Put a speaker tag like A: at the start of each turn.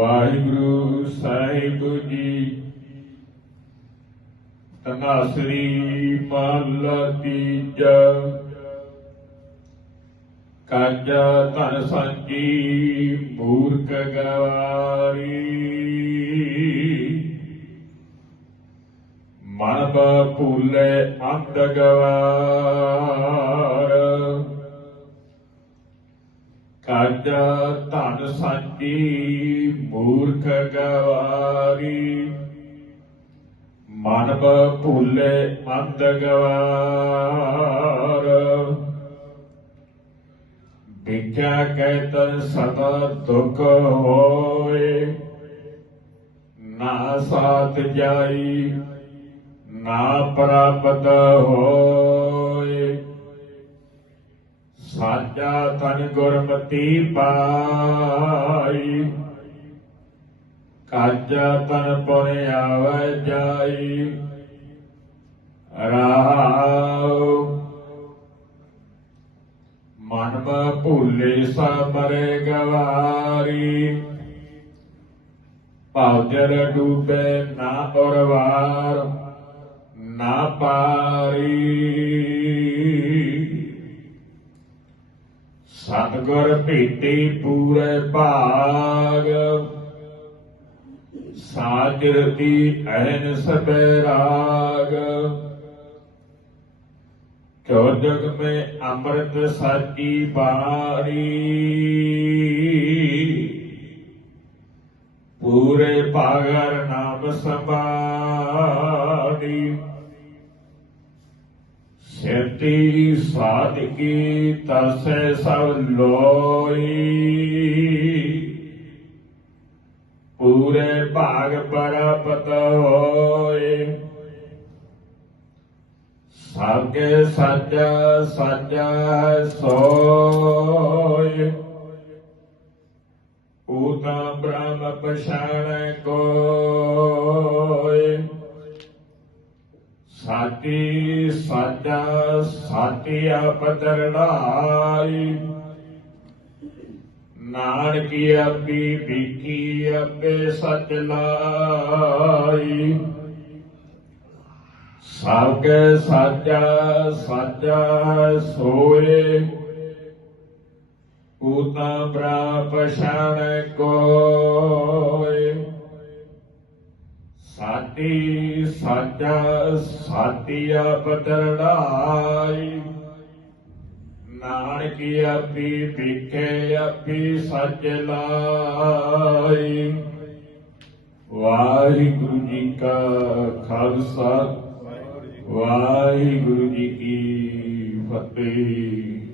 A: ਵਾਹਿਗੁਰੂ ਸਾਹਿਬ ਜੀ। ਤਨਾਸਰੀ ਮਹਲਾ ਤੀਜਾ। ਕਾਜ ਧਨ ਸੰਜੀ ਮੂਰਖ ਗਵਾਰੀ। ਮਨ ਬ ਭੂਲੇ ਅੰਤ ਗਵਾਰ। ਕਾਜ ਧਨ ਸੰਜੀ ਮੂਰਖ ਗਵਾਰੀ ਮਨ ਬ ਭੂਲੇ ਅੰਤ ਗਵਾਰ ਵਿਖਿਆ ਕਹਿ ਤਨ ਸਦਾ ਦੁਖ ਹੋਏ। ਨਾ ਸਾਥ ਜਾਈ, ਨਾ ਪ੍ਰਾਪਤ ਹੋਏ। ਸਾਜਾ ਤਨ ਗੁਰਮਤੀ ਪਾਈ। ਕਾਜ ਤਨ ਪੁਨ ਆਵੈ ਜਾਈ ਰਾਉ ਮਨ ਬ ਭੂਲੇ ਸਮਰੇ ਗਵਾਰੀ ਭਉਜਰ ਡੂਬੇ ਨਾ ਪਰਵਾਰ ਨਾ ਪਾਰੀ ਸਤਗੁਰ ਭੇਟੀ ਪੂਰੇ ਭਾਗ ਸਾਜਰਤੀ ਅਹਨ ਸਬੈ ਰਾਗ। ਜੋ ਜਗ ਮੈਂ ਅੰਮ੍ਰਿਤ ਸਾਚੀ ਬਾਣੀ। ਪੂਰੇ ਪਾਗਰ ਨਾਮ ਸਮਾੜੀ ਸਿਰਤੀ ਸਾਧਕੀ ਤਸੈ ਸਭ ਲੋਈ ਪੂਰੇ ਭਾਗ ਪਰਪਤ ਹੋਏ। ਸਾਗੇ ਸਾਜਾ ਸਾਜਾ ਸੋਏ। ਊਤਾ ਬ੍ਰਹਮ ਪਛਾਣ ਕੋਇ ਸਾਤੀ ਸਾਜਾ ਸਾਤੀ ਆਪਦਰੜਾਈ ਨਾਨਕੀ ਆਪੀ ਬੀਕੀ ਆਪੇ ਸਚ ਲਾਈ? ਸਾਗੇ ਸਾਚਾ ਸਾਜਾ ਸੋਏ। ਊਤਾ ਬ੍ਰਾ ਪਛਾਣ ਕੋਇ ਸਾਤੀ ਸਾਜਾ ਸਾਤੀ ਆਪਦਰੜਾਈ ਆਪੀ ਵਿਖੇ ਆਪੀ ਸੱਚ ਲਾਈ। ਵਾਹਿਗੁਰੂ ਜੀ ਕਾ ਖਾਲਸਾ ਵਾਹਿਗੁਰੂ ਜੀ ਕੀ ਫਤਿਹ।